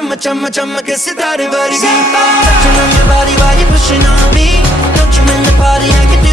chumma chumma chumma ke sitare vargi. Touching on your body while you're pushing on me. Don't you in the party, I can do